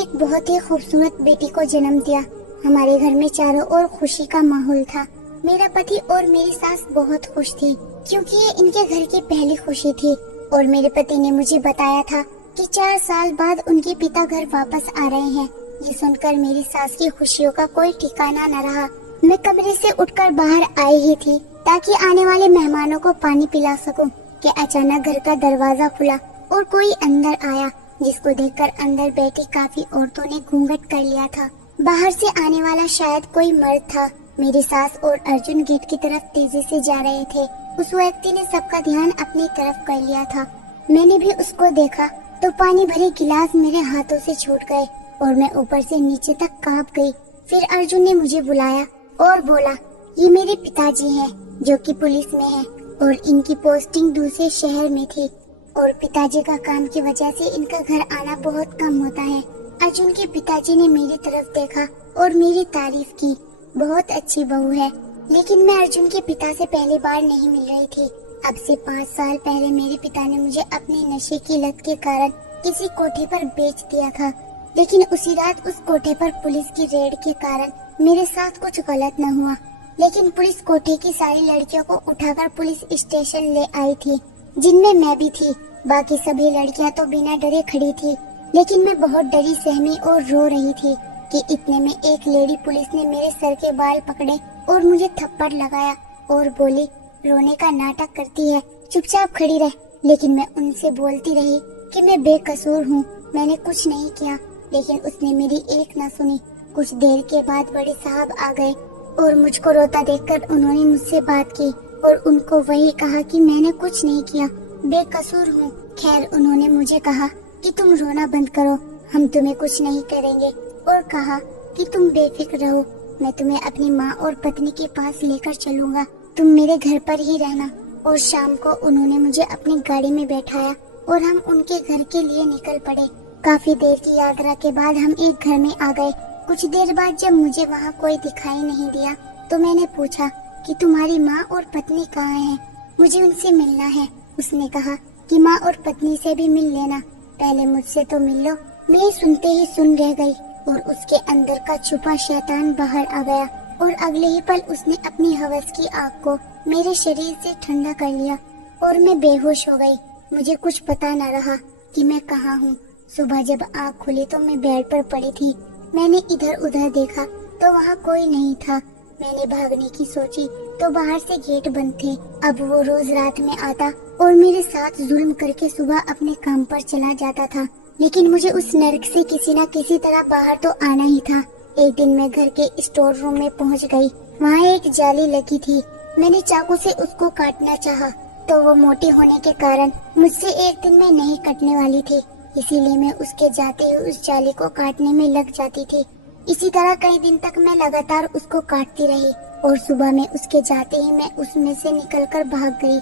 एक बहुत ही खूबसूरत बेटी को जन्म दिया। हमारे घर में चारों ओर खुशी का माहौल था। मेरा पति और मेरी सास बहुत खुश थी क्योंकि ये इनके घर की पहली खुशी थी। और मेरे पति ने मुझे बताया था कि 4 साल बाद उनके पिता घर वापस आ रहे हैं। ये सुनकर मेरी सास की खुशियों का कोई ठिकाना न रहा। मैं कमरे से उठकर बाहर आई ही थी ताकि आने वाले मेहमानों को पानी पिला सकूं कि अचानक घर का दरवाजा खुला और कोई अंदर आया, जिसको देखकर अंदर बैठी काफी औरतों ने घूंघट कर लिया था। बाहर से आने वाला शायद कोई मर्द था। मेरी सास और अर्जुन गेट की तरफ तेजी से जा रहे थे। उस व्यक्ति ने सबका ध्यान अपनी तरफ कर लिया था। मैंने भी उसको देखा तो पानी भरे गिलास मेरे हाथों से छूट गए और मैं ऊपर से नीचे तक कांप गई। फिर अर्जुन ने मुझे बुलाया और बोला, ये मेरे पिताजी हैं जो कि पुलिस में हैं और इनकी पोस्टिंग दूसरे शहर में थी और पिताजी का काम की वजह से इनका घर आना बहुत कम होता है। अर्जुन के पिताजी ने मेरी तरफ देखा और मेरी तारीफ की। बहुत अच्छी बहू है। लेकिन मैं अर्जुन के पिता से पहली बार नहीं मिल रही थी। अब से 5 साल पहले मेरे पिता ने मुझे अपने नशे की लत के कारण किसी कोठे पर बेच दिया था। लेकिन उसी रात उस कोठे पर पुलिस की रेड के कारण मेरे साथ कुछ गलत न हुआ। लेकिन पुलिस कोठे की सारी लड़कियों को उठाकर पुलिस स्टेशन ले आई थी, जिनमें मैं भी थी। बाकी सभी लड़कियां तो बिना डरे खड़ी थी, लेकिन मैं बहुत डरी सहमी और रो रही थी कि इतने में एक लेडी पुलिस ने मेरे सर के बाल पकड़े और मुझे थप्पड़ लगाया और बोली, रोने का नाटक करती है, चुपचाप खड़ी रह। लेकिन मैं उनसे बोलती रही कि मैं बेकसूर हूँ, मैंने कुछ नहीं किया। लेकिन उसने मेरी एक ना सुनी। कुछ देर के बाद बड़े साहब आ गए और मुझको रोता देखकर उन्होंने मुझसे बात की और उनको वही कहा कि मैंने कुछ नहीं किया, बेकसूर हूँ। खैर, उन्होंने मुझे कहा कि तुम रोना बंद करो, हम तुम्हें कुछ नहीं करेंगे और कहा कि तुम बेफिक्र रहो, मैं तुम्हें अपनी माँ और पत्नी के पास लेकर चलूंगा, तुम मेरे घर पर ही रहना। और शाम को उन्होंने मुझे अपनी गाड़ी में बैठाया और हम उनके घर के लिए निकल पड़े। काफी देर की यात्रा के बाद हम एक घर में आ गए। कुछ देर बाद जब मुझे वहाँ कोई दिखाई नहीं दिया तो मैंने पूछा कि तुम्हारी माँ और पत्नी कहाँ हैं? मुझे उनसे मिलना है। उसने कहा कि माँ और पत्नी से भी मिल लेना, पहले मुझसे तो मिल लो। मैं सुनते ही सुन रह गई और उसके अंदर का छुपा शैतान बाहर आ गया और अगले ही पल उसने अपनी हवस की आग को मेरे शरीर से ठंडा कर लिया और मैं बेहोश हो गई। मुझे कुछ पता न रहा कि मैं कहाँ हूँ। सुबह जब आँख खुली तो मैं बेड पर पड़ी थी। मैंने इधर उधर देखा तो वहाँ कोई नहीं था। मैंने भागने की सोची तो बाहर से गेट बंद थे। अब वो रोज रात में आता और मेरे साथ जुल्म करके सुबह अपने काम पर चला जाता था। लेकिन मुझे उस नरक से किसी न किसी तरह बाहर तो आना ही था। एक दिन मैं घर के स्टोर रूम में पहुंच गई। वहाँ एक जाली लगी थी। मैंने चाकू से उसको काटना चाहा तो वो मोटी होने के कारण मुझसे एक दिन में नहीं कटने वाली थी, इसीलिए मैं उसके जाते ही उस जाली को काटने में लग जाती थी। इसी तरह कई दिन तक मैं लगातार उसको काटती रही और सुबह में उसके जाते ही मैं उसमें से निकलकर भाग गई।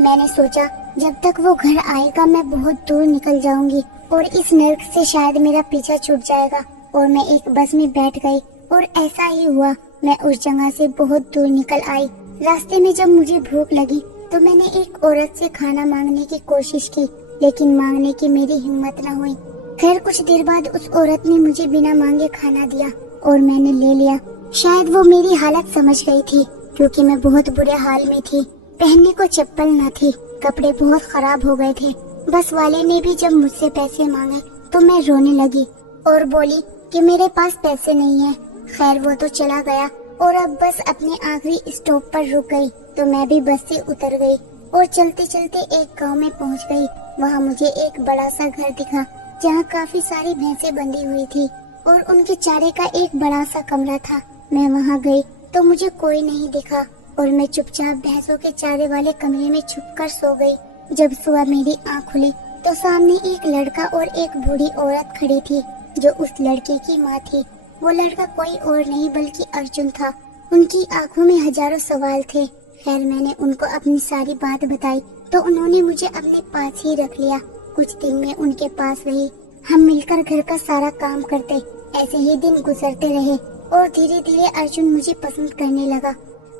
मैंने सोचा जब तक वो घर आएगा मैं बहुत दूर निकल जाऊंगी और इस नर्क से शायद मेरा पीछा छूट जाएगा। और मैं एक बस में बैठ गई और ऐसा ही हुआ। मैं उस जगह से बहुत दूर निकल आई। रास्ते में जब मुझे भूख लगी तो मैंने एक औरत से खाना मांगने की कोशिश की, लेकिन मांगने की मेरी हिम्मत न हुई। खैर, कुछ देर बाद उस औरत ने मुझे बिना मांगे खाना दिया और मैंने ले लिया। शायद वो मेरी हालत समझ गई थी क्योंकि मैं बहुत बुरे हाल में थी। पहनने को चप्पल न थी, कपड़े बहुत खराब हो गए थे। बस वाले ने भी जब मुझसे पैसे मांगे तो मैं रोने लगी और बोली कि मेरे पास पैसे नहीं है। खैर, वो तो चला गया और अब बस अपने आखिरी स्टॉप पर रुक गई तो मैं भी बस से उतर गई और चलते चलते एक गांव में पहुंच गई। वहां मुझे एक बड़ा सा घर दिखा जहां काफी सारी भैंसें बंधी हुई थी और उनके चारे का एक बड़ा सा कमरा था। मैं वहां गई तो मुझे कोई नहीं दिखा और मैं चुपचाप भैंसों के चारे वाले कमरे में छुपकर सो गई। जब सुबह मेरी आँख खुली तो सामने एक लड़का और एक बूढ़ी औरत खड़ी थी जो उस लड़के की माँ थी। वो लड़का कोई और नहीं बल्कि अर्जुन था। उनकी आंखों में हजारों सवाल थे। खैर, मैंने उनको अपनी सारी बात बताई तो उन्होंने मुझे अपने पास ही रख लिया। कुछ दिन में उनके पास रही। हम मिलकर घर का सारा काम करते। ऐसे ही दिन गुजरते रहे और धीरे धीरे अर्जुन मुझे पसंद करने लगा।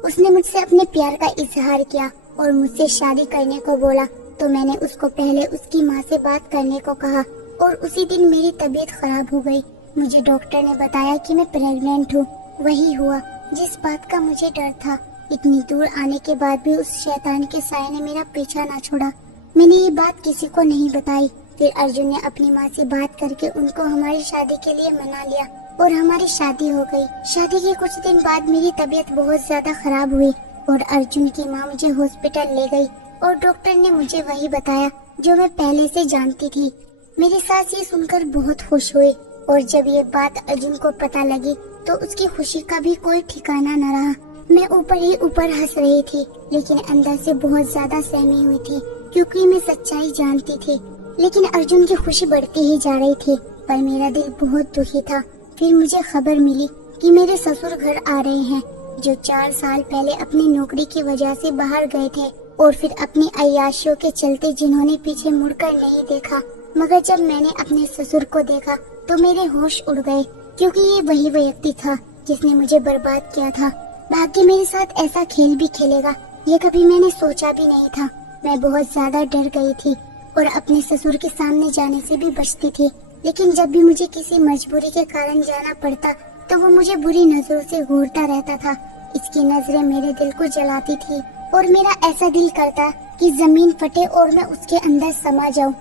उसने मुझसे अपने प्यार का इजहार किया और मुझसे शादी करने को बोला तो मैंने उसको पहले उसकी माँ से बात करने को कहा और उसी दिन मेरी तबीयत खराब हो गई। मुझे डॉक्टर ने बताया कि मैं प्रेग्नेंट हूँ। वही हुआ जिस बात का मुझे डर था। इतनी दूर आने के बाद भी उस शैतान के साए ने मेरा पीछा ना छोड़ा। मैंने ये बात किसी को नहीं बताई। फिर अर्जुन ने अपनी माँ से बात करके उनको हमारी शादी के लिए मना लिया और हमारी शादी हो गई। शादी के कुछ दिन बाद मेरी तबीयत बहुत ज्यादा खराब हुई और अर्जुन की माँ मुझे हॉस्पिटल ले गई और डॉक्टर ने मुझे वही बताया जो मैं पहले से जानती थी। मेरी सास ये सुनकर बहुत खुश हुई और जब ये बात अर्जुन को पता लगी तो उसकी खुशी का भी कोई ठिकाना न रहा। मैं ऊपर ही ऊपर हंस रही थी, लेकिन अंदर से बहुत ज्यादा सहमी हुई थी क्योंकि मैं सच्चाई जानती थी। लेकिन अर्जुन की खुशी बढ़ती ही जा रही थी, पर मेरा दिल बहुत दुखी था। फिर मुझे खबर मिली कि मेरे ससुर घर आ रहे हैं, जो 4 साल पहले अपनी नौकरी की वजह से बाहर गए थे और फिर अपनी अय्याशियों के चलते जिन्होंने पीछे मुड़कर नहीं देखा। मगर जब मैंने अपने ससुर को देखा तो मेरे होश उड़ गए, क्योंकि ये वही व्यक्ति था जिसने मुझे बर्बाद किया था। भाग्य मेरे साथ ऐसा खेल भी खेलेगा, ये कभी मैंने सोचा भी नहीं था। मैं बहुत ज्यादा डर गई थी और अपने ससुर के सामने जाने से भी बचती थी। लेकिन जब भी मुझे किसी मजबूरी के कारण जाना पड़ता तो वो मुझे बुरी नजरों से घूरता रहता था। इसकी नजरें मेरे दिल को जलाती थी और मेरा ऐसा दिल करता कि जमीन फटे और मैं उसके अंदर समा जाऊं।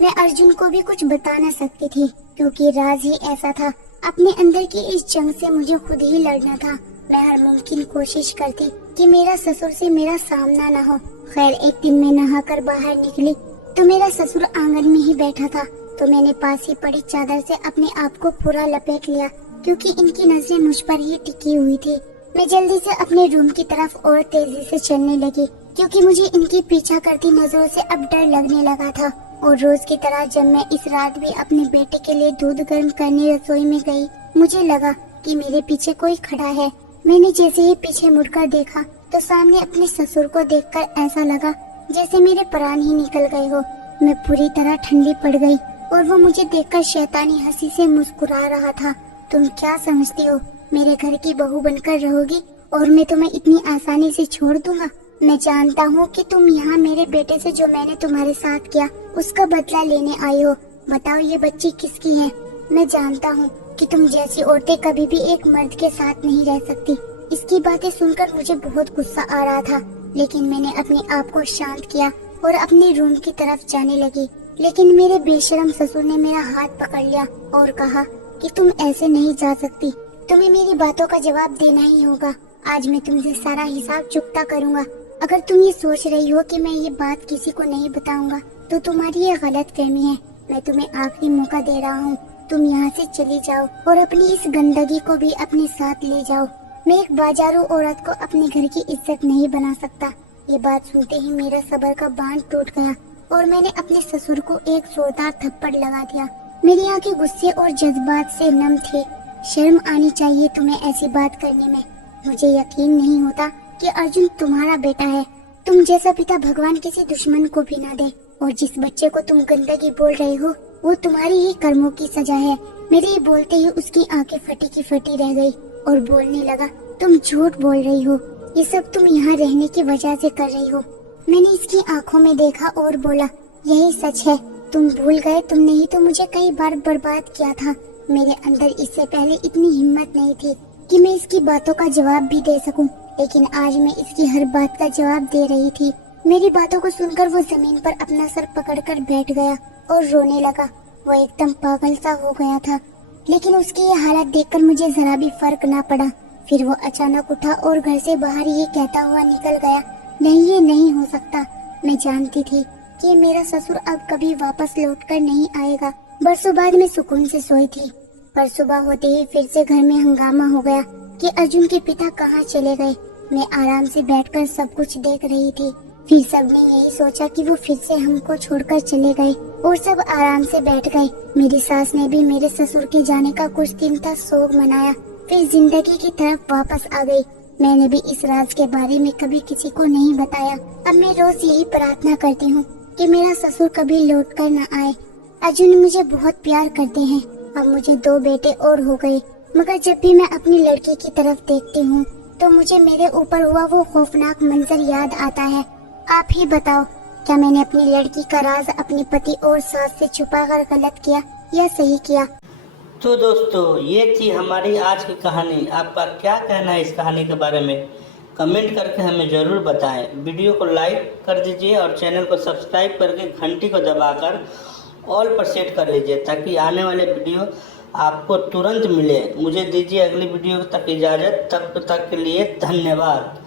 मैं अर्जुन को भी कुछ बता न सकती थी, क्योंकि राज ही ऐसा था। अपने अंदर की इस जंग से मुझे खुद ही लड़ना था। मैं हर मुमकिन कोशिश करती कि मेरा ससुर से मेरा सामना न हो। खैर, एक दिन मैं नहाकर बाहर निकली तो मेरा ससुर आंगन में ही बैठा था। तो मैंने पास ही पड़ी चादर से अपने आप को पूरा लपेट लिया, क्योंकि इनकी नजरें मुझ पर ही टिकी हुई थी। मैं जल्दी से अपने रूम की तरफ और तेजी से चलने लगी, क्योंकि मुझे इनकी पीछा करती नजरों से अब डर लगने लगा था। और रोज की तरह जब मैं इस रात भी अपने बेटे के लिए दूध गर्म करने रसोई में गई, मुझे लगा कि मेरे पीछे कोई खड़ा है। मैंने जैसे ही पीछे मुड़कर देखा तो सामने अपने ससुर को देखकर ऐसा लगा जैसे मेरे प्राण ही निकल गए हो। मैं पूरी तरह ठंडी पड़ गई और वो मुझे देखकर शैतानी हंसी से मुस्कुरा रहा था। तुम क्या समझती हो, मेरे घर की बहू बनकर रहोगी और मैं तुम्हें इतनी आसानी से छोड़ दूंगा? मैं जानता हूँ कि तुम यहाँ मेरे बेटे से जो मैंने तुम्हारे साथ किया उसका बदला लेने आई हो। बताओ, ये बच्ची किसकी है? मैं जानता हूँ कि तुम जैसी औरतें कभी भी एक मर्द के साथ नहीं रह सकती। इसकी बातें सुनकर मुझे बहुत गुस्सा आ रहा था, लेकिन मैंने अपने आप को शांत किया और अपने रूम की तरफ जाने लगी। लेकिन मेरे बेशरम ससुर ने मेरा हाथ पकड़ लिया और कहा कि तुम ऐसे नहीं जा सकती, तुम्हें मेरी बातों का जवाब देना ही होगा। आज मैं तुमसे सारा हिसाब चुकता करूँगा। अगर तुम ये सोच रही हो कि मैं ये बात किसी को नहीं बताऊंगा तो तुम्हारी ये गलत फहमी है। मैं तुम्हें आखिरी मौका दे रहा हूँ, तुम यहाँ से चली जाओ और अपनी इस गंदगी को भी अपने साथ ले जाओ। मैं एक बाजारू औरत को अपने घर की इज्जत नहीं बना सकता। ये बात सुनते ही मेरा सब्र का बांध टूट गया और मैंने अपने ससुर को एक जोरदार थप्पड़ लगा दिया। मेरी आंखें गुस्से और जज्बात से नम थी। शर्म आनी चाहिए तुम्हें ऐसी बात करने में। मुझे यकीन नहीं होता कि अर्जुन तुम्हारा बेटा है। तुम जैसा पिता भगवान किसी दुश्मन को भी ना दे। और जिस बच्चे को तुम गंदगी बोल रहे हो वो तुम्हारी ही कर्मों की सजा है। मेरे बोलते ही उसकी आंखें फटी की फटी रह गई और बोलने लगा, तुम झूठ बोल रही हो, ये सब तुम यहाँ रहने की वजह से कर रही हो। मैंने इसकी आंखों में देखा और बोला, यही सच है, तुम भूल गए, तुमने ही तो मुझे कई बार बर्बाद किया था। मेरे अंदर इससे पहले इतनी हिम्मत नहीं थी कि मैं इसकी बातों का जवाब भी दे सकूं, लेकिन आज मैं इसकी हर बात का जवाब दे रही थी। मेरी बातों को सुनकर वो जमीन पर अपना सर पकड़कर बैठ गया और रोने लगा। वो एकदम पागल सा हो गया था, लेकिन उसकी ये हालत देखकर मुझे जरा भी फर्क ना पड़ा। फिर वो अचानक उठा और घर से बाहर ये कहता हुआ निकल गया, नहीं, ये नहीं हो सकता। मैं जानती थी कि मेरा ससुर अब कभी वापस लौटकर नहीं आएगा। बरसों बाद मैं सुकून से सोई थी, पर सुबह होते ही फिर से घर में हंगामा हो गया कि अर्जुन के पिता कहाँ चले गए। मैं आराम से बैठकर सब कुछ देख रही थी। फिर सबने यही सोचा कि वो फिर से हमको छोड़कर चले गए और सब आराम से बैठ गए। मेरी सास ने भी मेरे ससुर के जाने का कुछ दिन तक शोक मनाया, फिर जिंदगी की तरफ वापस आ गई। मैंने भी इस राज के बारे में कभी किसी को नहीं बताया। अब मैं रोज यही प्रार्थना करती हूँ कि मेरा ससुर कभी लौट कर न आए। अर्जुन मुझे बहुत प्यार करते हैं। अब मुझे 2 बेटे और हो गए, मगर जब भी मैं अपनी लड़की की तरफ देखती हूँ तो मुझे मेरे ऊपर हुआ वो खौफनाक मंजर याद आता है। आप ही बताओ, क्या मैंने अपनी लड़की का राज अपने पति और सास से छुपाकर गलत किया या सही किया? तो दोस्तों, ये थी हमारी आज की कहानी। आपका क्या कहना है इस कहानी के बारे में? कमेंट करके हमें ज़रूर बताएं। वीडियो को लाइक कर दीजिए और चैनल को सब्सक्राइब करके घंटी को दबाकर ऑल पर सेट कर लीजिए, ताकि आने वाले वीडियो आपको तुरंत मिले। मुझे दीजिए अगली वीडियो तक इजाज़त। तब तक के लिए धन्यवाद।